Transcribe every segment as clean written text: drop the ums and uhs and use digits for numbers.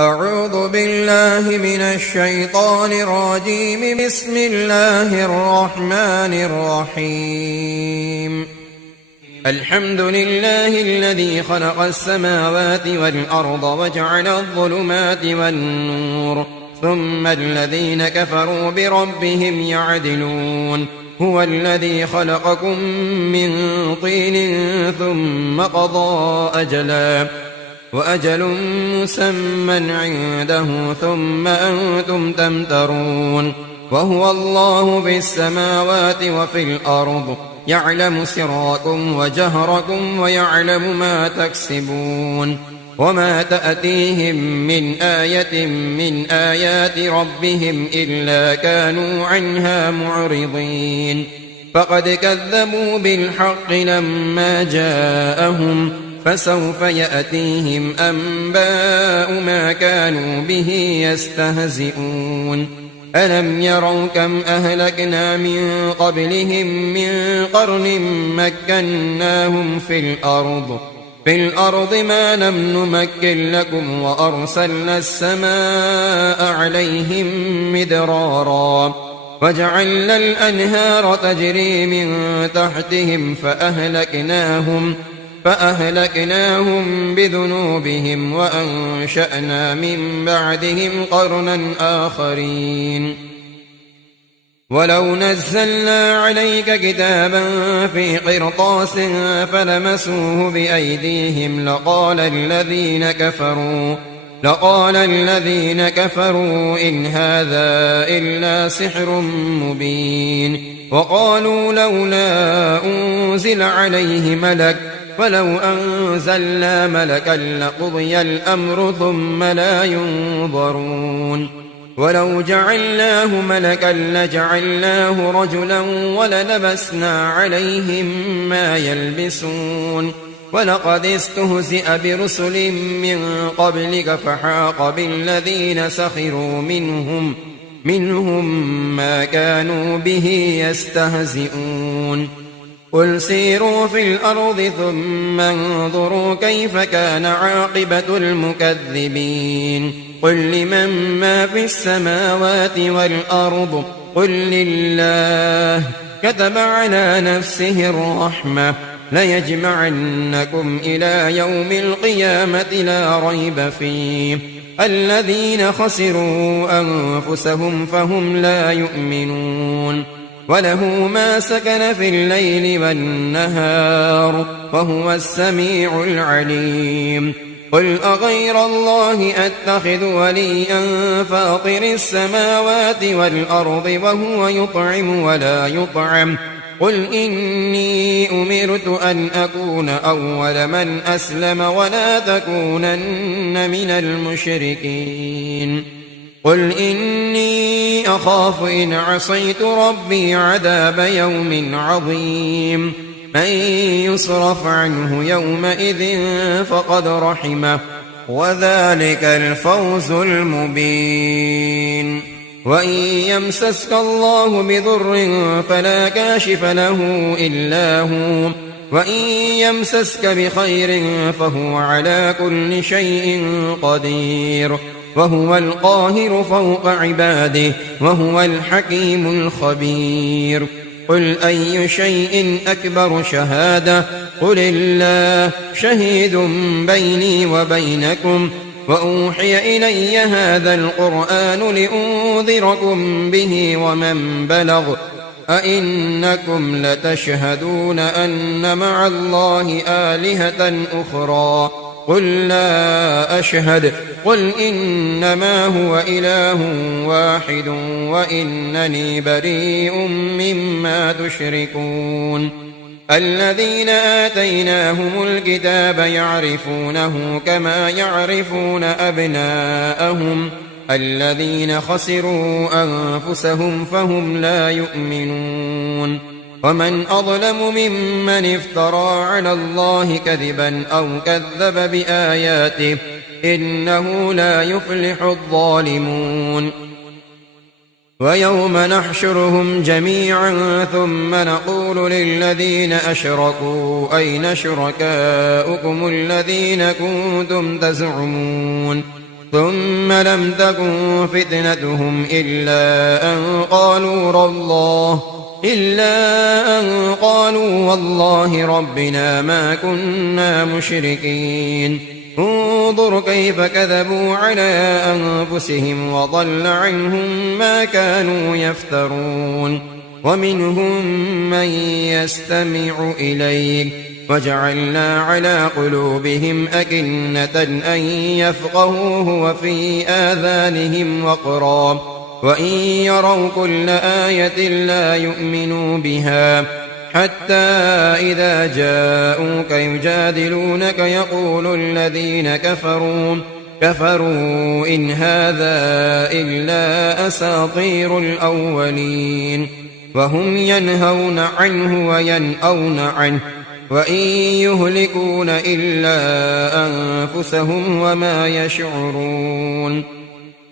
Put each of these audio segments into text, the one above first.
أعوذ بالله من الشيطان الرجيم. بسم الله الرحمن الرحيم. الحمد لله الذي خلق السماوات والأرض وجعل الظلمات والنور، ثم الذين كفروا بربهم يعدلون. هو الذي خلقكم من طين ثم قضى أجلا وأجل مسمى عنده ثم أنتم تمترون. وهو الله في السماوات وفي الأرض، يعلم سركم وجهركم ويعلم ما تكسبون. وما تأتيهم من آية من آيات ربهم إلا كانوا عنها معرضين. فقد كذبوا بالحق لما جاءهم، فسوف يأتيهم أنباء ما كانوا به يستهزئون. ألم يروا كم أهلكنا من قبلهم من قرن مكناهم في الأرض ما لم نمكن لكم، وأرسلنا السماء عليهم مدرارا، وجعلنا الأنهار تجري من تحتهم فأهلكناهم بذنوبهم، وأنشأنا من بعدهم قرنا آخرين. ولو نزلنا عليك كتابا في قرطاس فلمسوه بأيديهم لقال الذين كفروا إن هذا إلا سحر مبين. وقالوا لولا أنزل عليه ملك، فلو أنزلنا ملكا لقضي الأمر ثم لا ينظرون. ولو جعلناه ملكا لجعلناه رجلا وللبسنا عليهم ما يلبسون. ولقد استهزئ برسل من قبلك فحاق بالذين سخروا منهم ما كانوا به يستهزئون. قل سيروا في الأرض ثم انظروا كيف كان عاقبة المكذبين. قل لمن ما في السماوات والأرض قل لله. كتب على نفسه الرحمة ليجمعنكم إلى يوم القيامة لا ريب فيه. الذين خسروا أنفسهم فهم لا يؤمنون. وله ما سكن في الليل والنهار وهو السميع العليم. قل أغير الله أتخذ وليا فاطر السماوات والأرض وهو يطعم ولا يطعم. قل إني أمرت أن أكون أول من أسلم ولا تكونن من المشركين. قل إني أخاف إن عصيت ربي عذاب يوم عظيم. من يصرف عنه يومئذ فقد رحمه، وذلك الفوز المبين. وإن يمسسك الله بضر فلا كاشف له إلا هو، وإن يمسسك بخير فهو على كل شيء قدير. وهو القاهر فوق عباده وهو الحكيم الخبير. قل أي شيء أكبر شهادة؟ قل الله شهيد بيني وبينكم. وأوحي إلي هذا القرآن لأنذركم به ومن بلغ. أئنكم لتشهدون أن مع الله آلهة أخرى؟ قل لا أشهد. قل إنما هو إله واحد وإنني بريء مما تشركون. الذين آتيناهم الكتاب يعرفونه كما يعرفون أبناءهم. الذين خسروا أنفسهم فهم لا يؤمنون. ومن أظلم ممن افترى على الله كذبا أو كذب بآياته، إنه لا يفلح الظالمون. ويوم نحشرهم جميعا ثم نقول للذين أشركوا أين شركاؤكم الذين كنتم تزعمون ثم لم تكن فتنتهم إلا أن قالوا والله ربنا ما كنا مشركين. انظر كيف كذبوا على أنفسهم وضل عنهم ما كانوا يفترون. ومنهم من يستمع إليك وجعلنا على قلوبهم أكنة أن يفقهوه وفي آذانهم وقرا وإن يروا كل آية لا يؤمنوا بها حتى إذا جاءوك يجادلونك يقول الذين كفروا إن هذا إلا أساطير الأولين. وهم ينهون عنه وينأون عنه وإن يهلكون إلا أنفسهم وما يشعرون.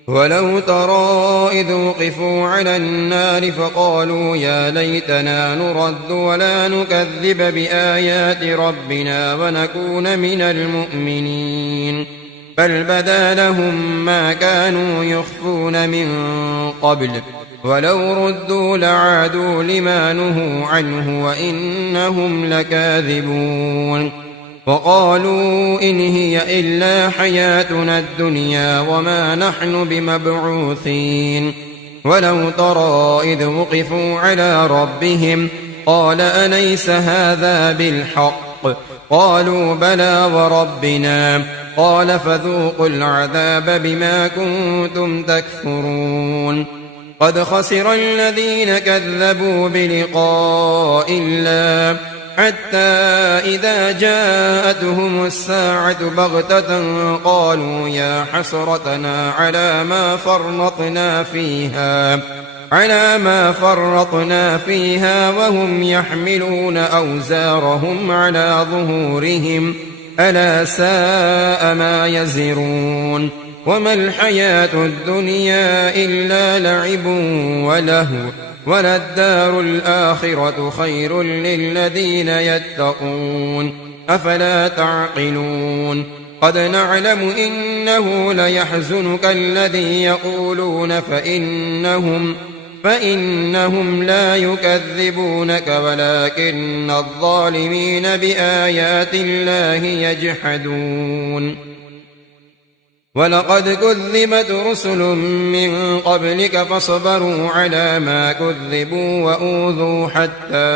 ولو ترى إذ وقفوا على النار فقالوا يا ليتنا نرد ولا نكذب بآيات ربنا ونكون من المؤمنين. بل بدا لهم ما كانوا يخفون من قبل ولو ردوا لعادوا لما نهوا عنه وإنهم لكاذبون. وقالوا إن هي إلا حياتنا الدنيا وما نحن بمبعوثين. ولو ترى إذ وقفوا على ربهم قال أليس هذا بالحق قالوا بلى وربنا قال فذوقوا العذاب بما كنتم تكفرون. قد خسر الذين كذبوا بلقاء الله حتى إذا جاءتهم الساعة بغتة قالوا يا حسرتنا على ما فرطنا فيها وهم يحملون أوزارهم على ظهورهم ألا ساء ما يزرون. وما الحياة الدنيا إلا لعب ولهو وللدار الآخرة خير للذين يتقون أفلا تعقلون. قد نعلم إنه ليحزنك الذي يقولون فإنهم لا يكذبونك ولكن الظالمين بآيات الله يجحدون. ولقد كذبت رسل من قبلك فصبروا على ما كذبوا وأوذوا حتى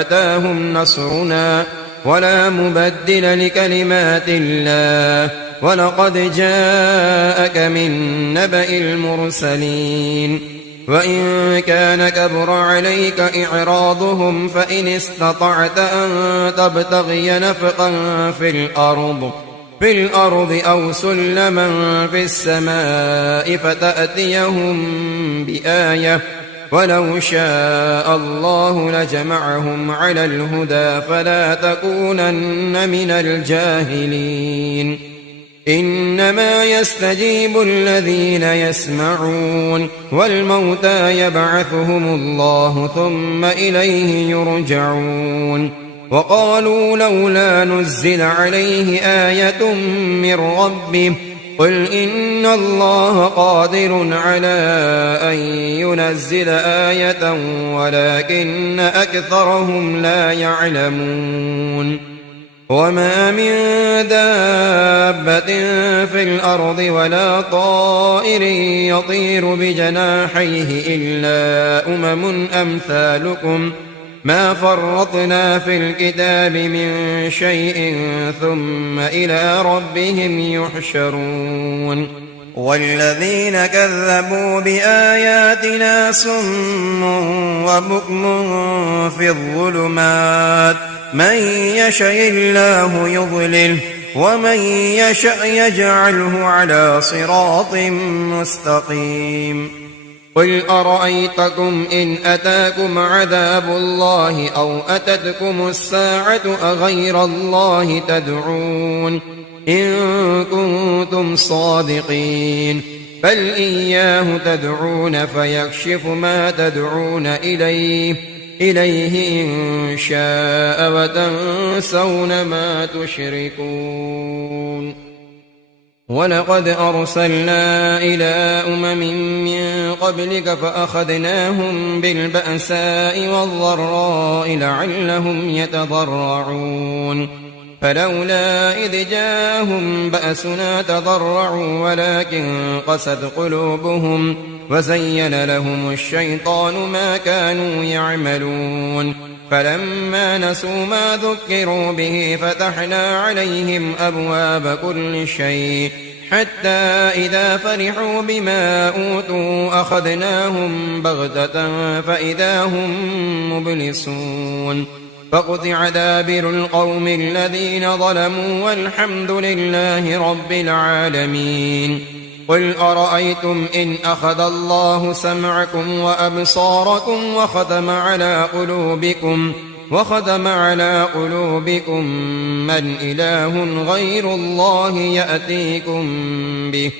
أتاهم نصرنا ولا مبدل لكلمات الله. ولقد جاءك من نبأ المرسلين. وإن كان كبر عليك إعراضهم فإن استطعت أن تبتغي نفقا في الأرض أو سلما في السماء فتأتيهم بآية ولو شاء الله لجمعهم على الهدى فلا تكونن من الجاهلين. إنما يستجيب الذين يسمعون والموتى يبعثهم الله ثم إليه يرجعون. وقالوا لولا نزل عليه آية من ربه قل إن الله قادر على أن ينزل آية ولكن أكثرهم لا يعلمون. وما من دابة في الأرض ولا طائر يطير بجناحيه إلا أمم أمثالكم ما فرطنا في الكتاب من شيء ثم إلى ربهم يحشرون. والذين كذبوا بآياتنا صم وبكم في الظلمات من يشاء الله يضلله ومن يشاء يجعله على صراط مستقيم. قل أرأيتكم إن أتاكم عذاب الله أو أتتكم الساعة أغير الله تدعون إن كنتم صادقين بل إياه تدعون فيكشف ما تدعون إليه إن شاء وتنسون ما تشركون. ولقد أرسلنا إلى من قبلك فأخذناهم بالبأساء والضراء لعلهم يتضرعون فلولا إذ جاءهم بأسنا تضرعوا ولكن قست قلوبهم وزين لهم الشيطان ما كانوا يعملون فلما نسوا ما ذكروا به فتحنا عليهم أبواب كل شيء حتى إذا فرحوا بما أوتوا أخذناهم بغتة فإذا هم مبلسون فقطع دابر القوم الذين ظلموا والحمد لله رب العالمين قل أرأيتم إن أخذ الله سمعكم وأبصاركم وختم على قلوبكم من إله غير الله يأتيكم به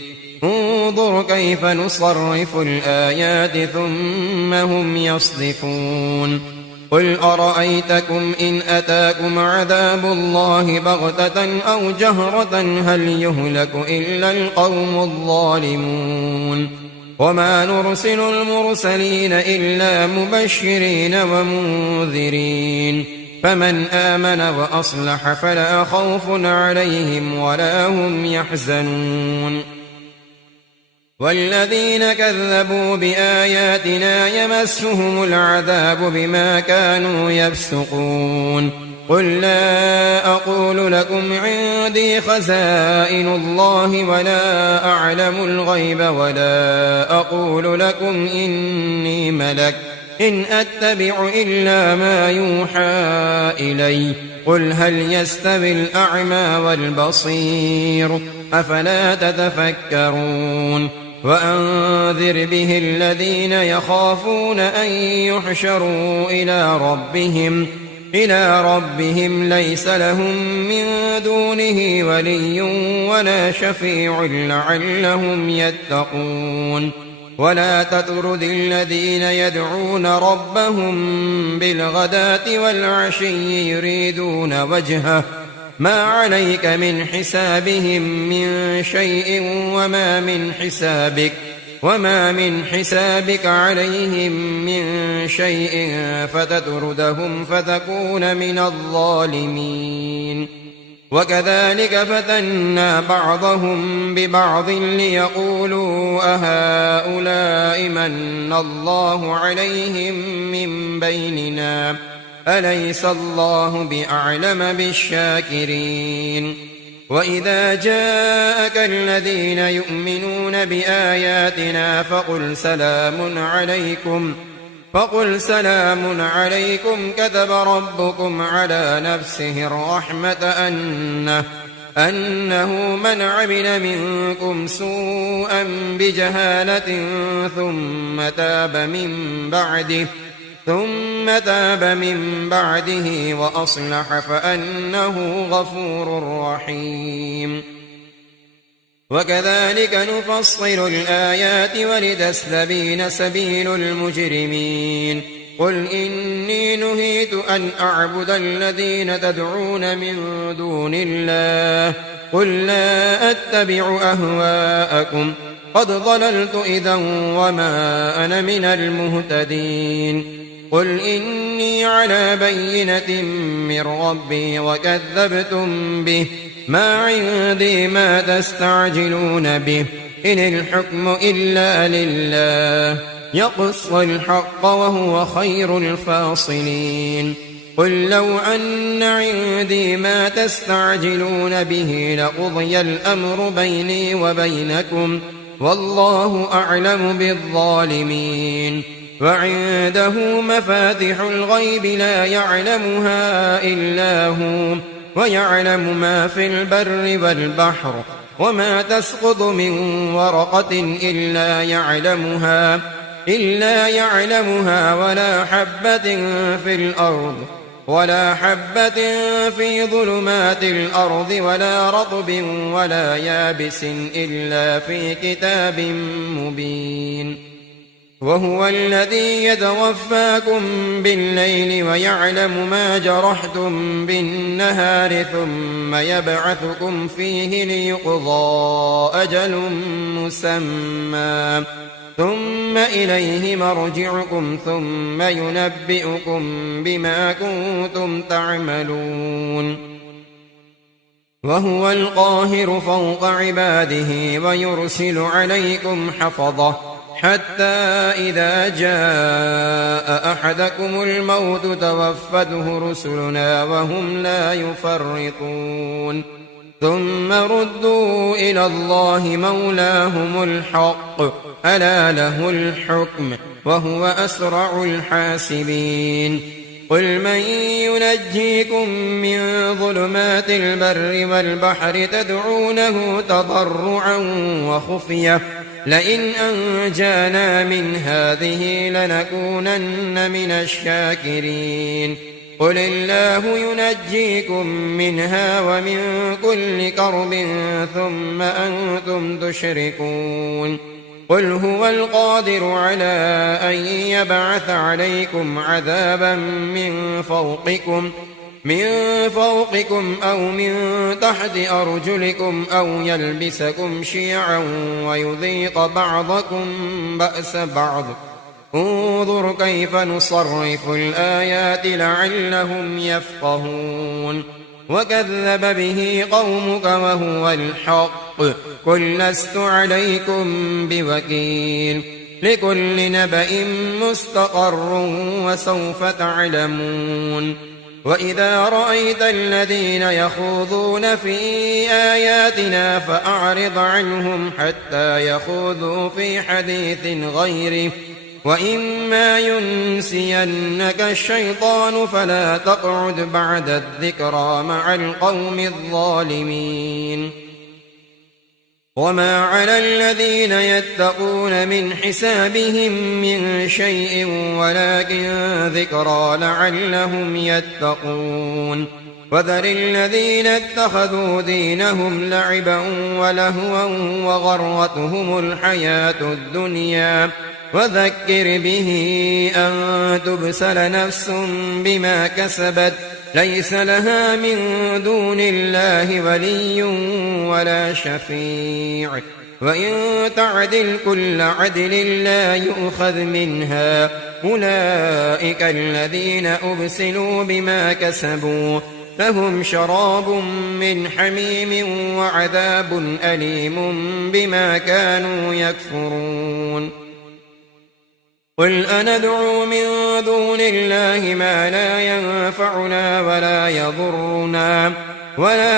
انظر كيف نصرف الآيات ثم هم يصدفون قل أرأيتكم إن أتاكم عذاب الله بغتة أو جهرة هل يهلك إلا القوم الظالمون وما نرسل المرسلين إلا مبشرين ومنذرين فمن آمن وأصلح فلا خوف عليهم ولا هم يحزنون والذين كذبوا بآياتنا يمسهم العذاب بما كانوا يفسقون قل لا أقول لكم عندي خزائن الله ولا أعلم الغيب ولا أقول لكم إني ملك إن أتبع إلا ما يوحى إلي قل هل يستوي الأعمى والبصير أفلا تتفكرون وأنذر به الذين يخافون أن يحشروا إلى ربهم ليس لهم من دونه ولي ولا شفيع لعلهم يتقون ولا تطرد الذين يدعون ربهم بالغداة والعشي يريدون وجهه ما عليك من حسابهم من شيء وما من حسابك عليهم من شيء فتطردهم فتكون من الظالمين وكذلك فتنا بعضهم ببعض ليقولوا أهؤلاء من الله عليهم من بيننا أليس الله بأعلم بالشاكرين وإذا جاءك الذين يؤمنون بآياتنا فقل سلام عليكم كتب ربكم على نفسه الرحمة أنه من عمل منكم سوءا بجهالة ثم تاب من بعده وأصلح فأنه غفور رحيم وكذلك نفصل الآيات ولتستبين سبيل المجرمين قل إني نهيت أن أعبد الذين تدعون من دون الله قل لا أتبع أهواءكم قد ضللت إذا وما أنا من المهتدين قل إني على بينة من ربي وكذبتم به ما عندي ما تستعجلون به إن الحكم إلا لله يقص الحق وهو خير الفاصلين قل لو أن عندي ما تستعجلون به لقضي الأمر بيني وبينكم والله أعلم بالظالمين وعنده مفاتح الغيب لا يعلمها إلا هو ويعلم ما في البر والبحر وما تسقط من ورقة إلا يعلمها ولا حبة في ظلمات الأرض ولا رطب ولا يابس إلا في كتاب مبين وهو الذي يتوفاكم بالليل ويعلم ما جرحتم بالنهار ثم يبعثكم فيه ليقضى أجل مسمى ثم إليه مرجعكم ثم ينبئكم بما كنتم تعملون وهو القاهر فوق عباده ويرسل عليكم حفظة حتى إذا جاء أحدكم الموت توفته رسلنا وهم لا يفرطون ثم ردوا إلى الله مولاهم الحق ألا له الحكم وهو أسرع الحاسبين قل من ينجيكم من ظلمات البر والبحر تدعونه تضرعا وخفية لئن أنجانا من هذه لنكونن من الشاكرين قل الله ينجيكم منها ومن كل كرب ثم أنتم تشركون قل هو القادر على أن يبعث عليكم عذابا من فوقكم أو من تحت أرجلكم أو يلبسكم شيعا ويذيق بعضكم بأس بعض انظر كيف نصرف الآيات لعلهم يفقهون وكذب به قومك وهو الحق قل لست عليكم بوكيل لكل نبأ مستقر وسوف تعلمون وإذا رأيت الذين يخوضون في آياتنا فأعرض عنهم حتى يخوضوا في حديث غيره وإما ينسينك الشيطان فلا تقعد بعد الذكرى مع القوم الظالمين وما على الذين يتقون من حسابهم من شيء ولكن ذكرى لعلهم يتقون وذر الذين اتخذوا دينهم لعبا ولهوا وغرتهم الحياة الدنيا وذكر به أن تبسل نفس بما كسبت ليس لها من دون الله ولي ولا شفيع وإن تعدل كل عدل لا يؤخذ منها أولئك الذين أبسلوا بما كسبوا لهم شراب من حميم وعذاب أليم بما كانوا يكفرون قل أندعو من دون الله ما لا ينفعنا ولا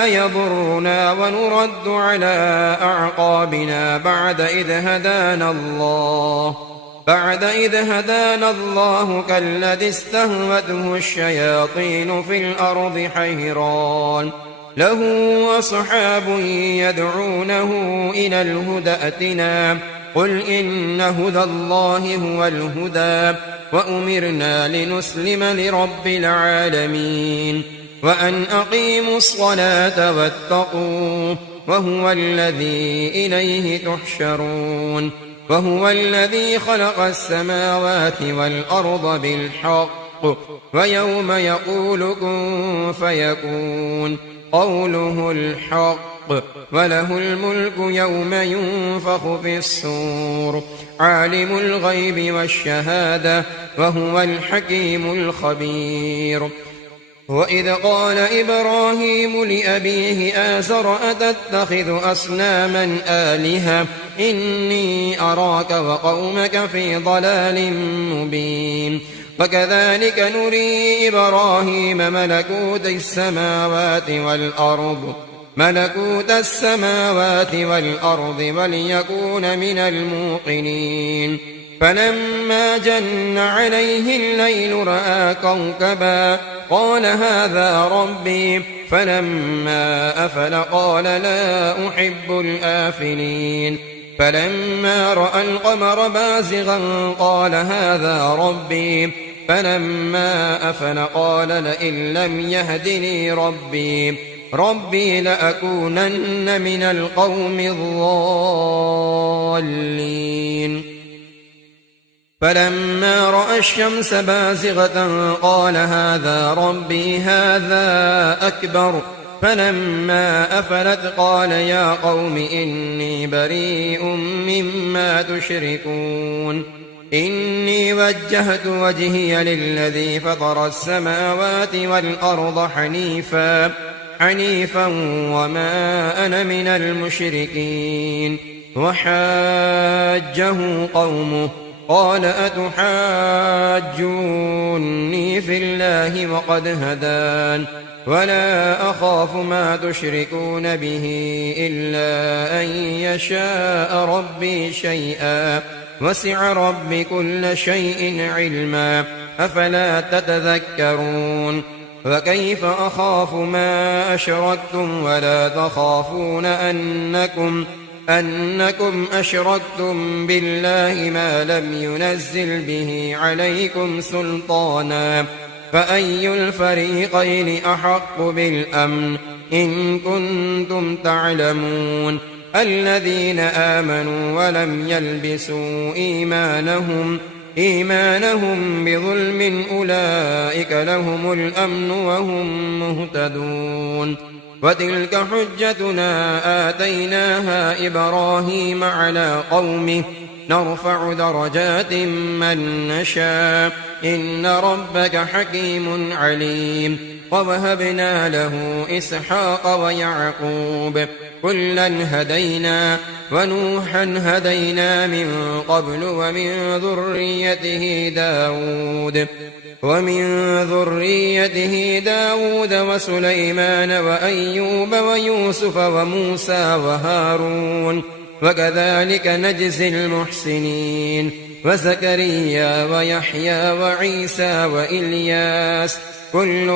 يضرنا ونرد على أعقابنا بعد إذ هدانا الله كالذي استهوته الشياطين في الأرض حيران له أصحاب يدعونه إلى الهدى ائتنا قل إن هدى الله هو الهدى وأمرنا لنسلم لرب العالمين وأن أقيموا الصلاة واتقوه وهو الذي إليه تحشرون وهو الذي خلق السماوات والأرض بالحق ويوم يقول كن فيكون قوله الحق وله الملك يوم ينفخ في الصور عالم الغيب والشهادة وهو الحكيم الخبير وإذ قال إبراهيم لأبيه آزر أتتخذ أصناما آلهة إني أراك وقومك في ضلال مبين وكذلك نري إبراهيم ملكوت السماوات والأرض وليكون من الموقنين فلما جن عليه الليل رأى كوكبا قال هذا ربي فلما أفل قال لا أحب الآفلين فلما رأى القمر بازغا قال هذا ربي فلما أفل قال لئن لم يهدني ربي لأكونن من القوم الضالين فلما رأى الشمس بازغة قال هذا ربي هذا أكبر فلما أفلت قال يا قوم إني بريء مما تشركون إني وجهت وجهي للذي فطر السماوات والأرض حنيفا وما أنا من المشركين وحاجه قومه قال أتحاجوني في الله وقد هدان ولا أخاف ما تشركون به إلا أن يشاء ربي شيئا وسع ربي كل شيء علما أفلا تتذكرون وكيف أخاف ما أشركتم ولا تخافون أنكم أشركتم بالله ما لم ينزل به عليكم سلطانا فأي الفريقين أحق بالأمن إن كنتم تعلمون الذين آمنوا ولم يلبسوا إيمانهم بظلم أولئك لهم الأمن وهم مهتدون وتلك حجتنا آتيناها إبراهيم على قومه نرفع درجات من نشاء إن ربك حكيم عليم ووهبنا له إسحاق ويعقوب كلا هدينا ونوحا هدينا من قبل ومن ذريته داود وسليمان وأيوب ويوسف وموسى وهارون وكذلك نجزي المحسنين وزكريا ويحيى وعيسى وإلياس كل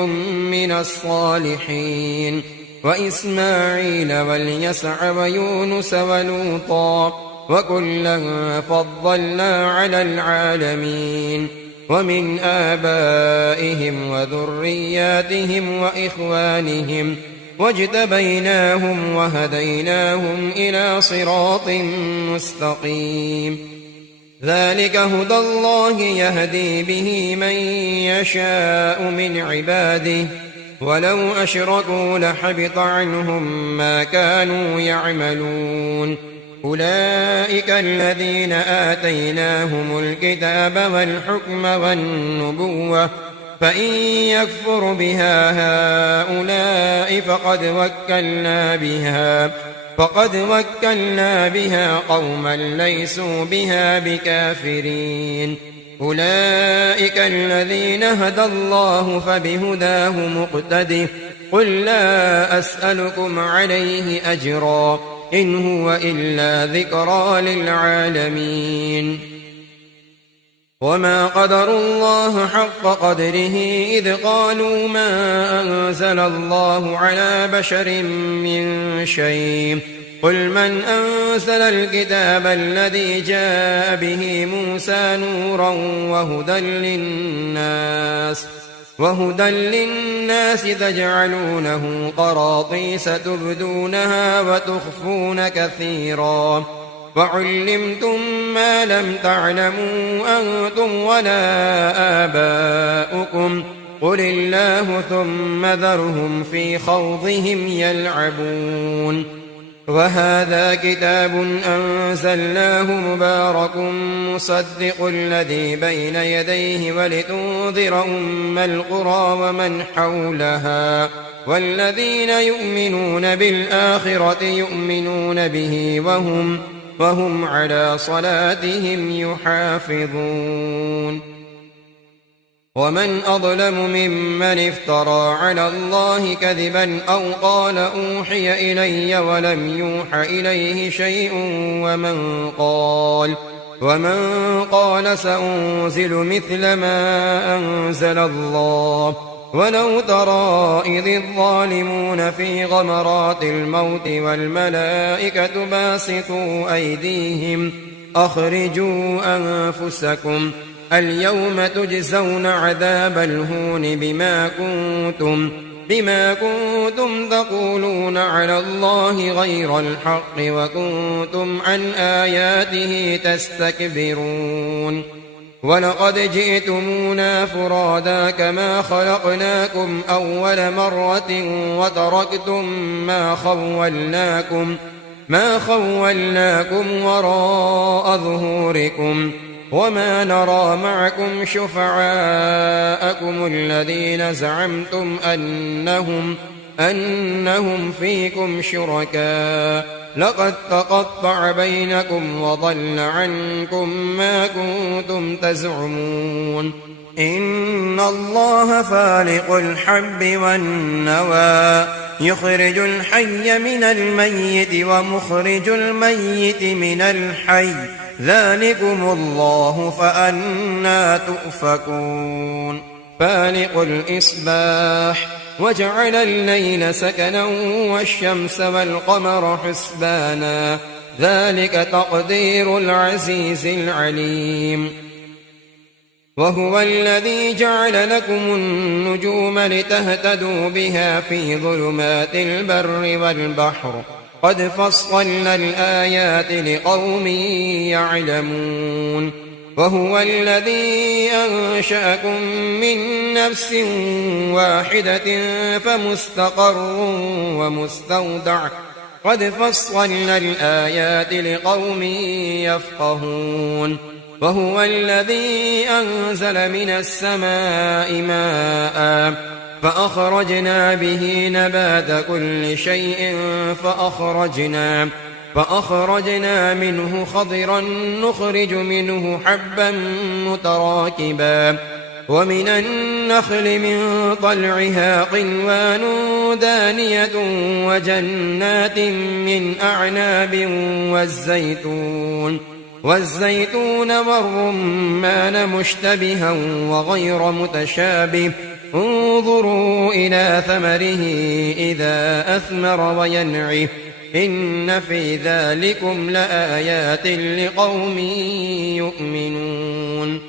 من الصالحين وإسماعيل واليسع ويونس ولوطا وكلا فضلنا على العالمين ومن آبائهم وذرياتهم وإخوانهم واجتبيناهم وهديناهم إلى صراط مستقيم ذلك هدى الله يهدي به من يشاء من عباده ولو أشركوا لحبط عنهم ما كانوا يعملون أولئك الذين آتيناهم الكتاب والحكم والنبوة فإن يكفر بها هؤلاء فقد وكلنا بها قوما ليسوا بها بكافرين أولئك الذين هدى الله فبهداه مقتده قل لا أسألكم عليه أجرا إن هو إلا ذكرى للعالمين وما قدروا الله حق قدره إذ قالوا ما أنزل الله على بشر من شيء قل من أنزل الكتاب الذي جاء به موسى نورا وهدى للناس تجعلونه قراطيس تبدونها وتخفون كثيرا وعلمتم ما لم تعلموا أنتم ولا آباؤكم قل الله ثم ذرهم في خوضهم يلعبون وهذا كتاب أنزلناه مبارك مصدق الذي بين يديه ولتنذر أم القرى ومن حولها والذين يؤمنون بالآخرة يؤمنون به وهم على صلاتهم يحافظون ومن أظلم ممن افترى على الله كذبا أو قال أوحي إلي ولم يوح إليه شيء ومن قال سأنزل مثل ما أنزل الله ولو ترى إذ الظالمون في غمرات الموت والملائكة باسطوا أيديهم أخرجوا أنفسكم اليوم تجزون عذاب الهون بما كنتم تقولون على الله غير الحق وكنتم عن آياته تستكبرون ولقد جئتمونا فرادا كما خلقناكم أول مرة وتركتم ما خولناكم وراء ظهوركم وما نرى معكم شفعاءكم الذين زعمتم أنهم فيكم شركاء لقد تقطع بينكم وضل عنكم ما كنتم تزعمون إن الله فالق الحب والنوى يخرج الحي من الميت ومخرج الميت من الحي ذلكم الله فأنى تؤفكون فالق الإصباح وجعل الليل سكنا والشمس والقمر حسبانا ذلك تقدير العزيز العليم وهو الذي جعل لكم النجوم لتهتدوا بها في ظلمات البر والبحر قد فصلنا الآيات لقوم يعلمون وهو الذي أنشأكم من نفس واحدة فمستقر ومستودع قد فصلنا الآيات لقوم يفقهون وهو الذي أنزل من السماء ماء فأخرجنا به نبات كل شيء فأخرجنا منه خضرا نخرج منه حبا متراكبا ومن النخل من طلعها قنوان دانية وجنات من أعناب والزيتون والرمان مشتبها وغير متشابه انظروا إلى ثمره إذا أثمر وينعه إن في ذلكم لآيات لقوم يؤمنون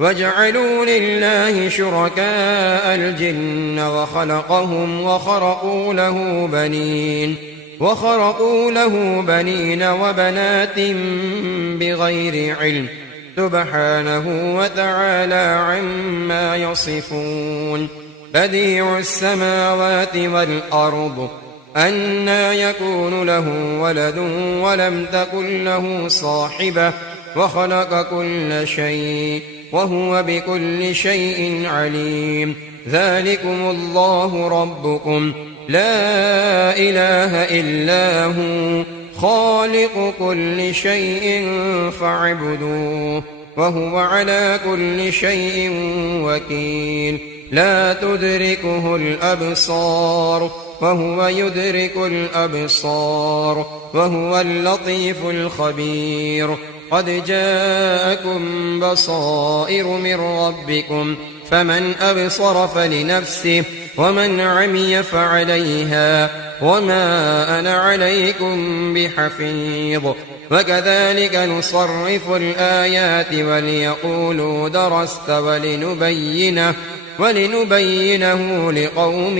وجعلوا لله شركاء الجن وخلقهم وخرقوا له بنين وبنات بغير علم سبحانه وتعالى عما يصفون بديع السماوات والأرض أنى يكون له ولد ولم تكن له صاحبة وخلق كل شيء وهو بكل شيء عليم ذلكم الله ربكم لا إله إلا هو خالق كل شيء فاعبدوه وهو على كل شيء وكيل لا تدركه الأبصار وهو يدرك الأبصار وهو اللطيف الخبير قد جاءكم بصائر من ربكم فمن أبصر فلنفسه ومن عمي فعليها وما أنا عليكم بحفيظ وكذلك نصرف الآيات وليقولوا درست ولنبينه لقوم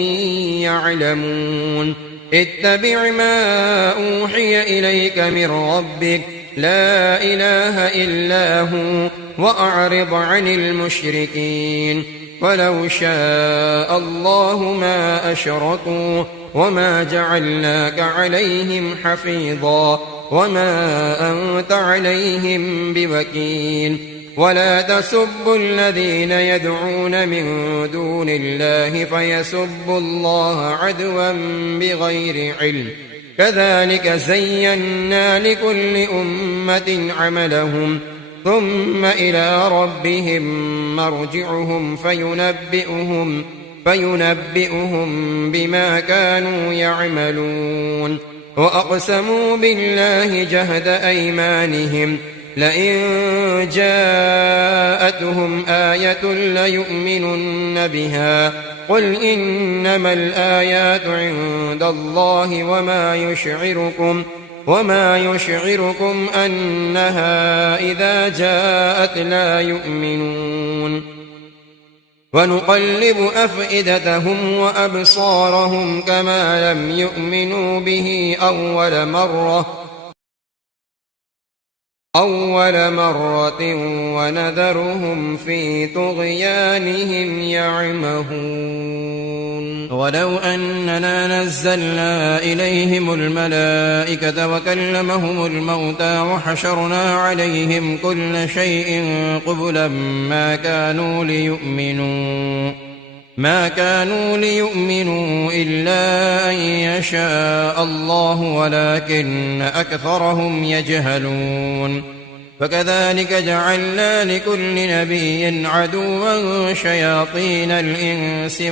يعلمون اتبع ما أوحي إليك من ربك لا إله إلا هو وأعرض عن المشركين ولو شاء الله ما أشركوا وما جعلناك عليهم حفيظا وما أنت عليهم بوكيل ولا تسبوا الذين يدعون من دون الله فيسبوا الله عدوا بغير علم كذلك زينا لكل أمة عملهم ثم إلى ربهم مرجعهم فينبئهم بما كانوا يعملون وأقسموا بالله جهد أيمانهم لئن جاءتهم آية ليؤمنن بها قل إنما الآيات عند الله وما يشعركم أنها إذا جاءت لا يؤمنون ونقلب أفئدتهم وأبصارهم كما لم يؤمنوا به أول مرة أول مرة ونذرهم في طغيانهم يعمهون. ولو أننا نزلنا إليهم الملائكة وكلمهم الموتى وحشرنا عليهم كل شيء قبلا ما كانوا ليؤمنوا إلا أن يشاء الله ولكن أكثرهم يجهلون. فكذلك جعلنا لكل نبي عدوا شياطين الإنس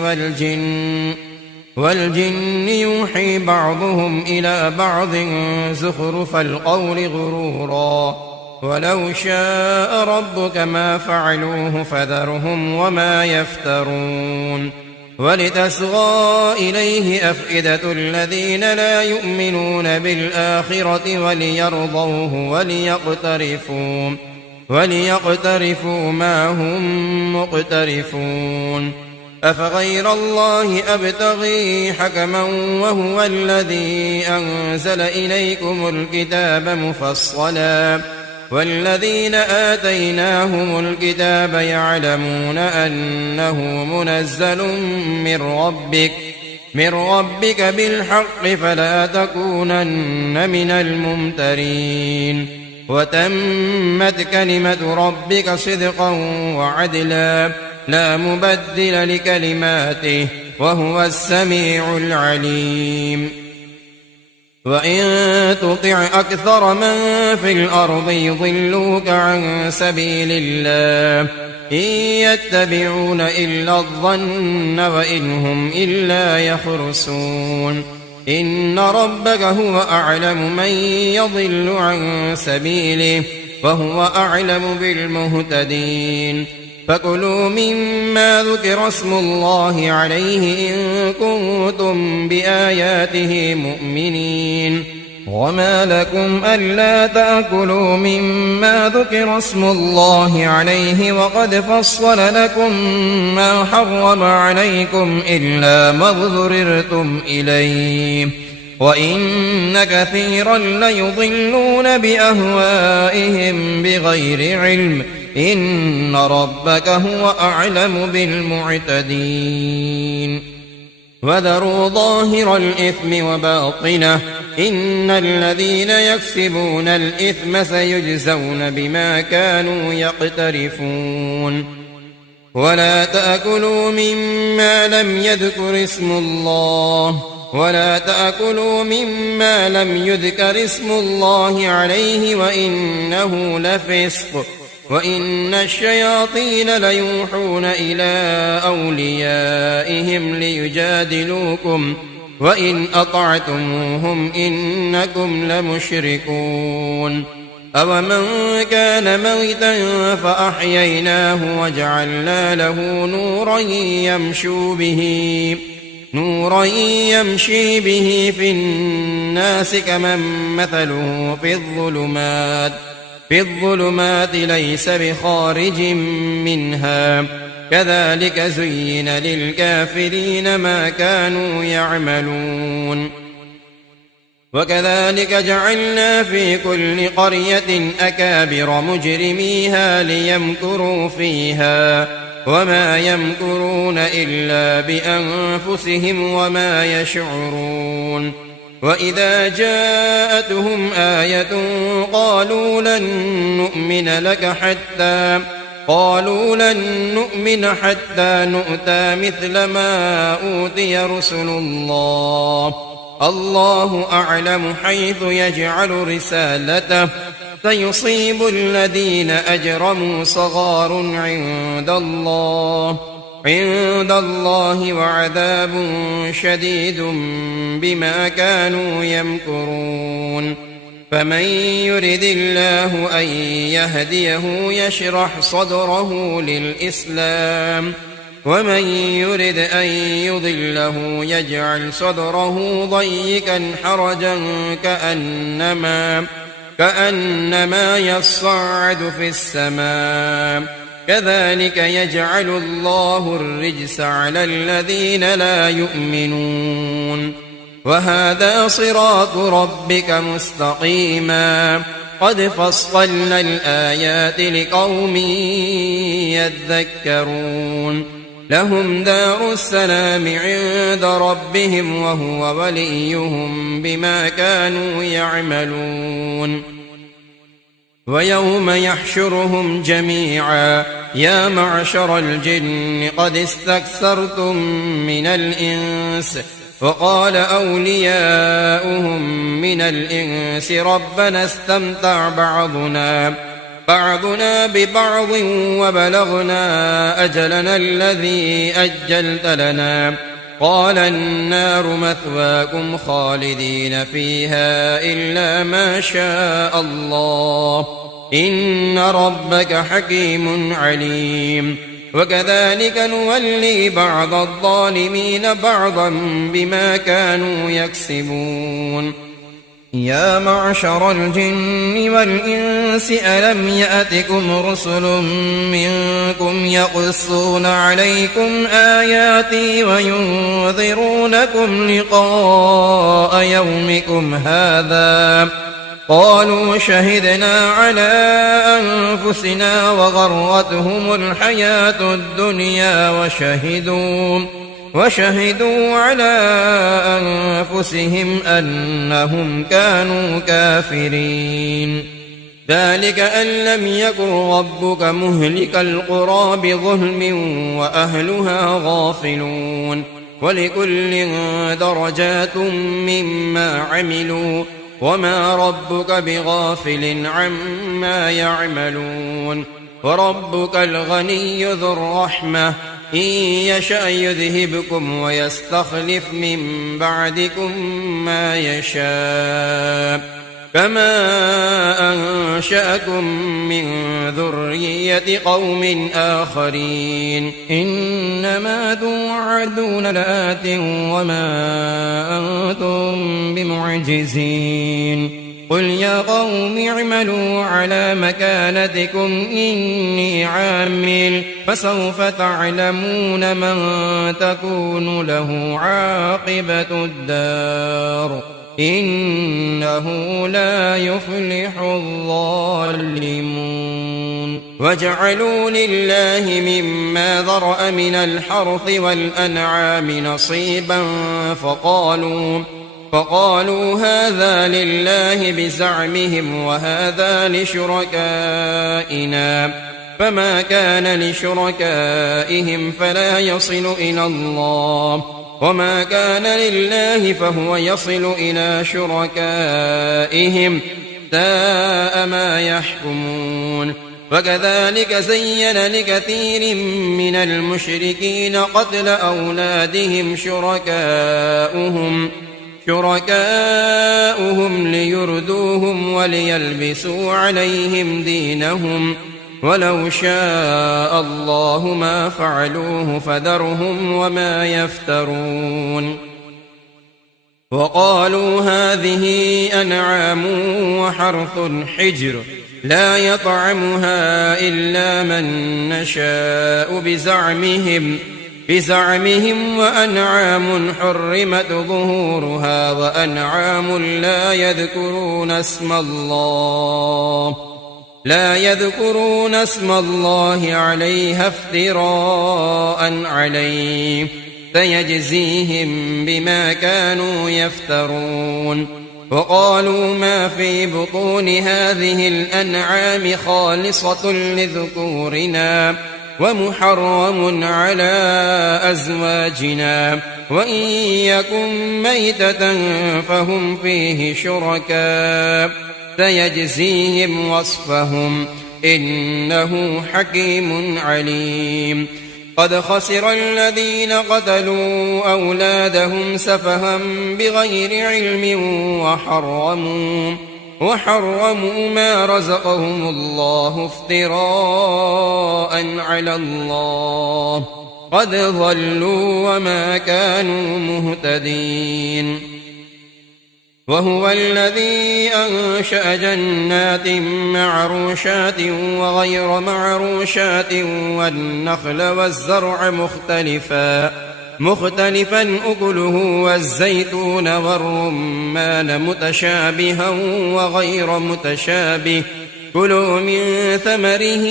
والجن يوحي بعضهم إلى بعض زخرف القول غرورا ولو شاء ربك ما فعلوه فذرهم وما يفترون. ولتصغى إليه أفئدة الذين لا يؤمنون بالآخرة وليرضوه وليقترفوا ما هم مقترفون. أفغير الله أبتغي حكما وهو الذي أنزل إليكم الكتاب مفصلا والذين آتيناهم الكتاب يعلمون أنه منزل من ربك بالحق فلا تكونن من الممترين. وتمت كلمة ربك صدقا وعدلا لا مبدل لكلماته وهو السميع العليم. وإن تطع أكثر من في الأرض يضلوك عن سبيل الله إن يتبعون إلا الظن وإن هم إلا يخرسون. إن ربك هو أعلم من يضل عن سبيله وهو أعلم بالمهتدين. فكلوا مما ذكر اسم الله عليه إن كنتم بآياته مؤمنين. وما لكم ألا تأكلوا مما ذكر اسم الله عليه وقد فصل لكم ما حرم عليكم إلا ما اضطررتم إليه وإن كثيرا ليضلون بأهوائهم بغير علم إن ربك هو أعلم بالمعتدين. وذروا ظاهر الإثم وباطنه إن الذين يكسبون الإثم سيجزون بما كانوا يقترفون. ولا تأكلوا مما لم يذكر اسم الله عليه وإنه لفسق وإن الشياطين ليوحون إلى أوليائهم ليجادلوكم وإن أطعتموهم إنكم لمشركون. أومن كان ميتا فأحييناه وجعلنا له نورا يمشي به في الناس كمن مثله في الظلمات ليس بخارج منها كذلك زين للكافرين ما كانوا يعملون. وكذلك جعلنا في كل قرية أكابر مجرميها ليمكروا فيها وما يمكرون إلا بأنفسهم وما يشعرون. وإذا جاءتهم آية قالوا لن نؤمن حتى نؤتى مثل ما أوتي رسل الله أعلم حيث يجعل رسالته سيصيب الذين أجرموا صغار عند الله وعذاب شديد بما كانوا يمكرون. فمن يرد الله أن يهديه يشرح صدره للإسلام ومن يرد أن يضله يجعل صدره ضيقا حرجا كأنما يصعد في السماء كذلك يجعل الله الرجس على الذين لا يؤمنون. وهذا صراط ربك مستقيما قد فصلنا الآيات لقوم يذكرون لهم دار السلام عند ربهم وهو وليهم بما كانوا يعملون ويوم يحشرهم جميعا يا معشر الجن قد استكثرتم من الإنس وقال أولياؤهم من الإنس ربنا استمتع بعضنا ببعض وبلغنا أجلنا الذي أجلت لنا قال النار مثواكم خالدين فيها إلا ما شاء الله إن ربك حكيم عليم وكذلك نولي بعض الظالمين بعضا بما كانوا يكسبون يا معشر الجن والإنس ألم يأتكم رسل منكم يقصون عليكم آياتي وينذرونكم لقاء يومكم هذا قالوا شهدنا على أنفسنا وغرتهم الحياة الدنيا وشهدوا على أنفسهم أنهم كانوا كافرين ذلك أن لم يكن ربك مهلك القرى بظلم وأهلها غافلون ولكل درجات مما عملوا وما ربك بغافل عما يعملون وربك الغني ذو الرحمة إن يشأ يذهبكم ويستخلف من بعدكم ما يشاء كما أنشأكم من ذرية قوم آخرين إنما توعدون لآت وما أنتم بمعجزين قل يا قوم اعملوا على مكانتكم إني عامل فسوف تعلمون من تكون له عاقبة الدار إنه لا يفلح الظالمون وجعلوا لله مما ذرأ من الحرث والأنعام نصيبا فقالوا هذا لله بزعمهم وهذا لشركائنا فما كان لشركائهم فلا يصل إلى الله وما كان لله فهو يصل إلى شركائهم ساء ما يحكمون وكذلك زين لكثير من المشركين قتل أولادهم شركاؤهم ليردوهم وليلبسوا عليهم دينهم ولو شاء الله ما فعلوه فذرهم وما يفترون وقالوا هذه أنعام وحرث حجر لا يطعمها إلا من نشاء بزعمهم وأنعام حرمت ظهورها وأنعام لا يذكرون اسم الله عليها افتراء عليه فيجزيهم بما كانوا يفترون وقالوا ما في بطون هذه الأنعام خالصة لذكورنا ومحرم على أزواجنا وإن يكن ميتة فهم فيه شركاء سيجزيهم وصفهم إنه حكيم عليم قد خسر الذين قتلوا أولادهم سفها بغير علم وحرموا ما رزقهم الله افتراء على الله قد ضلوا وما كانوا مهتدين وهو الذي أنشأ جنات معروشات وغير معروشات والنخل والزرع مختلفا أكله والزيتون والرمان متشابها وغير متشابه كلوا من ثمره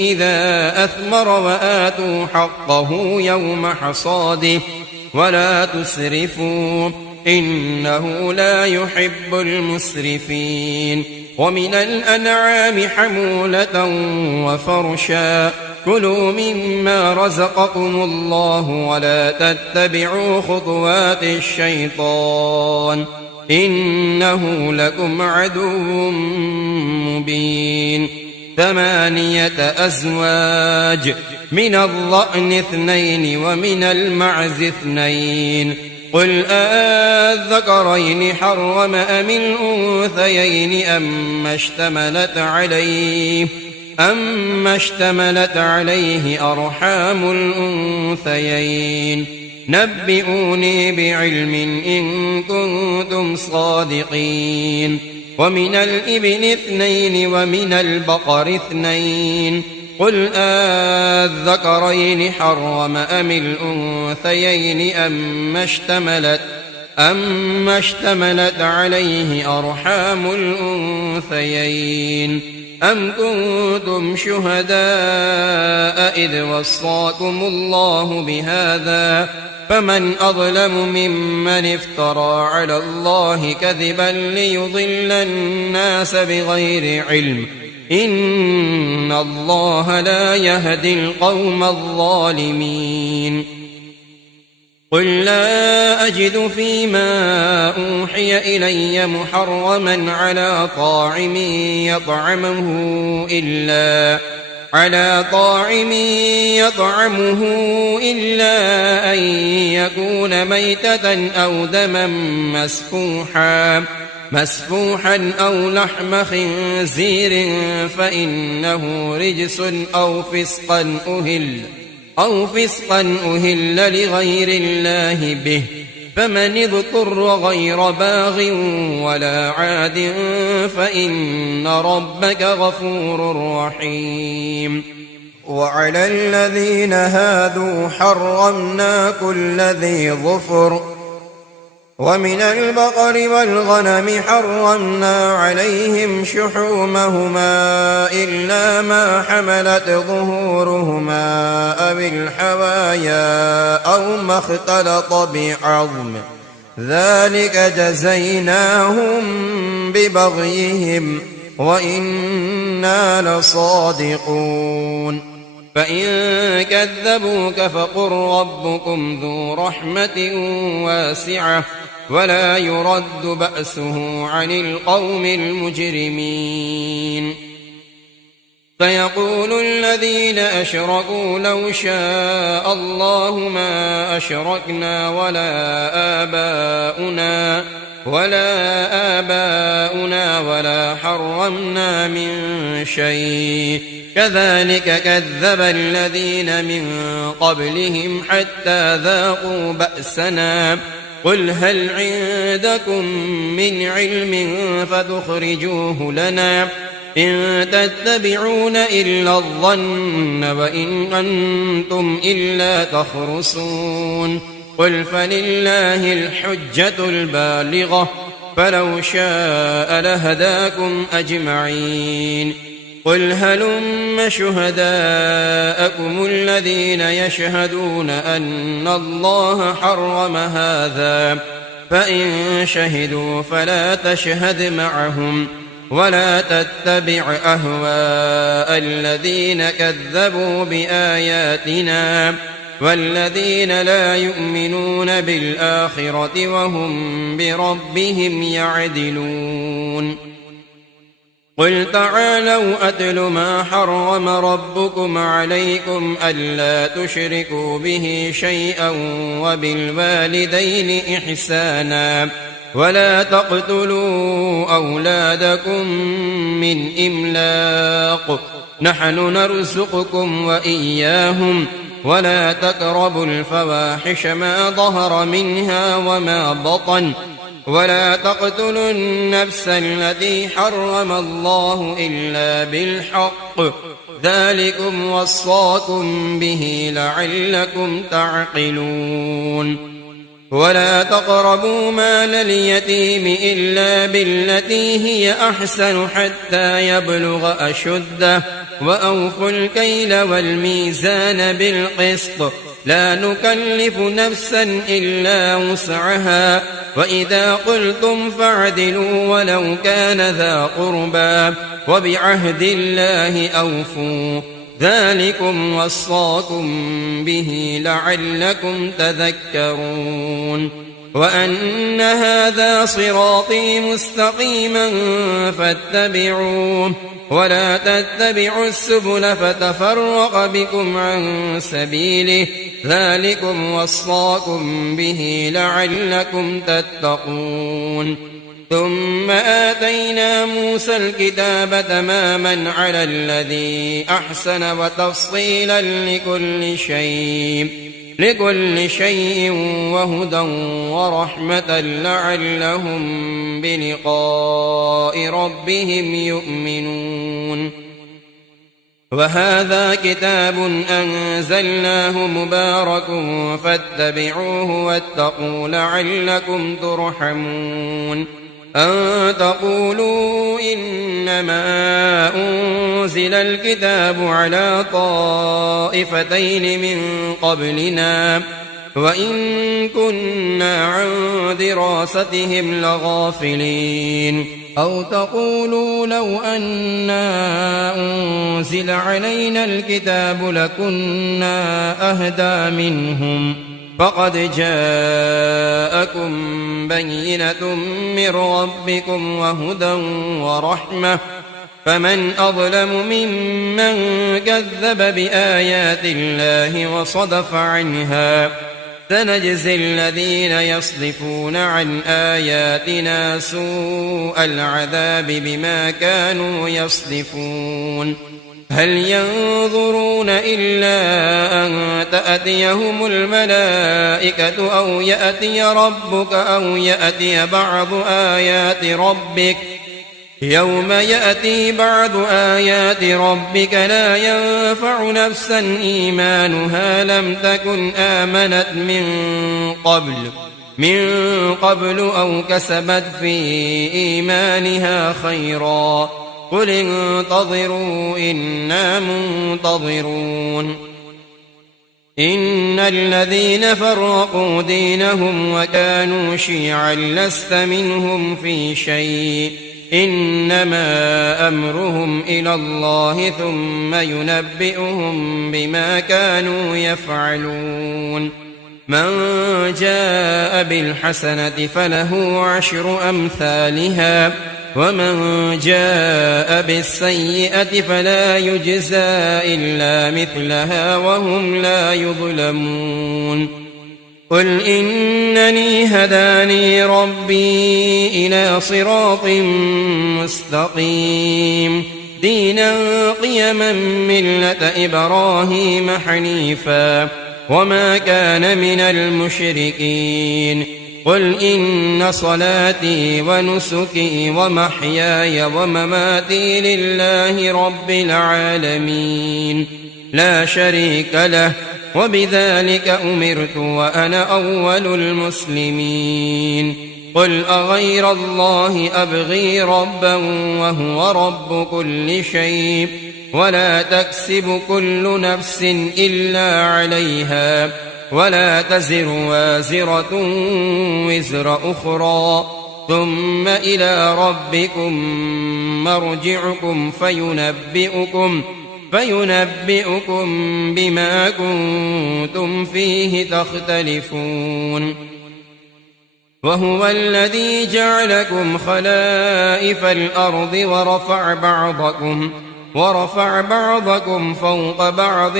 إذا أثمر وآتوا حقه يوم حصاده ولا تسرفوا إنه لا يحب المسرفين ومن الأنعام حمولة وفرشا كلوا مما رزقكم الله ولا تتبعوا خطوات الشيطان إنه لكم عدو مبين 8 أزواج من الضأن 2 ومن المعز 2 قل أذكرين حرم أم الأنثيين أما اشتملت عليه أرحام الأنثيين نبئوني بعلم إن كنتم صادقين ومن الإبل 2 ومن البقر 2 قل أذكرين حرم أم الأنثيين أما اشتملت عليه أرحام الأنثيين أم كنتم شهداء إذ وصاكم الله بهذا فمن أظلم ممن افترى على الله كذبا ليضل الناس بغير علم إن الله لا يهدي القوم الظالمين قل لا أجد فيما أوحي إلي محرما على طاعم يطعمه إلا أن يكون ميتة أو دما مسفوحا أو لحم خنزير فإنه رجس أو فسقا أهل لغير الله به فمن اضطر غير باغ ولا عاد فإن ربك غفور رحيم وعلى الذين هادوا حرمنا كل ذي ظفر ومن البقر والغنم حرمنا عليهم شحومهما إلا ما حملت ظهورهما أو الحوايا أو ما اختلط بعظم ذلك جزيناهم ببغيهم وإنا لصادقون فإن كذبوك فقل ربكم ذو رحمة واسعة ولا يرد بأسه عن القوم المجرمين فيقول الذين أشركوا لو شاء الله ما أشركنا ولا آباؤنا ولا حرمنا من شيء كذلك كذب الذين من قبلهم حتى ذاقوا بأسنا قل هل عندكم من علم فتخرجوه لنا إن تتبعون إلا الظن وإن أنتم إلا تخرصون قل فلله الحجة البالغة فلو شاء لهداكم أجمعين قل هلم شهداءكم الذين يشهدون أن الله حرم هذا فإن شهدوا فلا تشهد معهم ولا تتبع أهواء الذين كذبوا بآياتنا والذين لا يؤمنون بالآخرة وهم بربهم يعدلون قل تعالوا أتل ما حرم ربكم عليكم ألا تشركوا به شيئا وبالوالدين إحسانا ولا تقتلوا أولادكم من إملاق نحن نرزقكم وإياهم ولا تقربوا الفواحش ما ظهر منها وما بطن ولا تقتلوا النفس التي حرم الله إلا بالحق ذلكم وصاكم به لعلكم تعقلون ولا تقربوا مال اليتيم إلا بالتي هي أحسن حتى يبلغ أشده وأوفوا الكيل والميزان بالقسط لا نكلف نفسا إلا وسعها وإذا قلتم فاعدلوا ولو كان ذا قربى وبعهد الله أوفوا ذلكم وصاكم به لعلكم تذكرون وأن هذا صراطي مستقيما فاتبعوه ولا تتبعوا السبل فتفرق بكم عن سبيله ذلكم وصاكم به لعلكم تتقون ثم آتينا موسى الكتاب تماما على الذي أحسن وتفصيلا لكل شيء وهدى ورحمة لعلهم بلقاء ربهم يؤمنون وهذا كتاب أنزلناه مبارك فاتبعوه واتقوا لعلكم ترحمون أن تقولوا إنما أنزل الكتاب على طائفتين من قبلنا وإن كنا عن دراستهم لغافلين أو تقولوا لو أنا أنزل علينا الكتاب لكنا أهدى منهم فقد جاءكم بينة من ربكم وهدى ورحمة فمن أظلم ممن كذب بآيات الله وصدف عنها سنجزي الذين يصدفون عن آياتنا سوء العذاب بما كانوا يصدفون هل ينظرون إلا أن تأتيهم الملائكة أو يأتي ربك أو يأتي بعض آيات ربك يوم يأتي بعض آيات ربك لا ينفع نفسا إيمانها لم تكن آمنت من قبل أو كسبت في إيمانها خيرا قل انتظروا إنا منتظرون إن الذين فرقوا دينهم وكانوا شيعا لست منهم في شيء إنما أمرهم إلى الله ثم ينبئهم بما كانوا يفعلون من جاء بالحسنة فله 10 أمثالها ومن جاء بالسيئة فلا يجزى إلا مثلها وهم لا يظلمون قل إنني هداني ربي إلى صراط مستقيم دينا قيما ملة إبراهيم حنيفا وما كان من المشركين قل إن صلاتي ونسكي ومحياي ومماتي لله رب العالمين لا شريك له وبذلك أمرت وأنا أول المسلمين قل أغير الله أبغي ربا وهو رب كل شيء ولا تكسب كل نفس إلا عليها ولا تزر وازرة وزر أخرى ثم إلى ربكم مرجعكم فينبئكم بما كنتم فيه تختلفون وهو الذي جعلكم خلائف الأرض ورفع بعضكم فوق بعض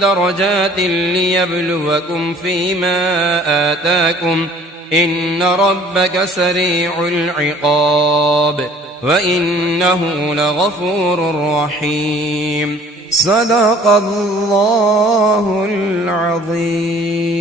درجات ليبلوكم فيما آتاكم إن ربك سريع العقاب وإنه لغفور رحيم صدق الله العظيم.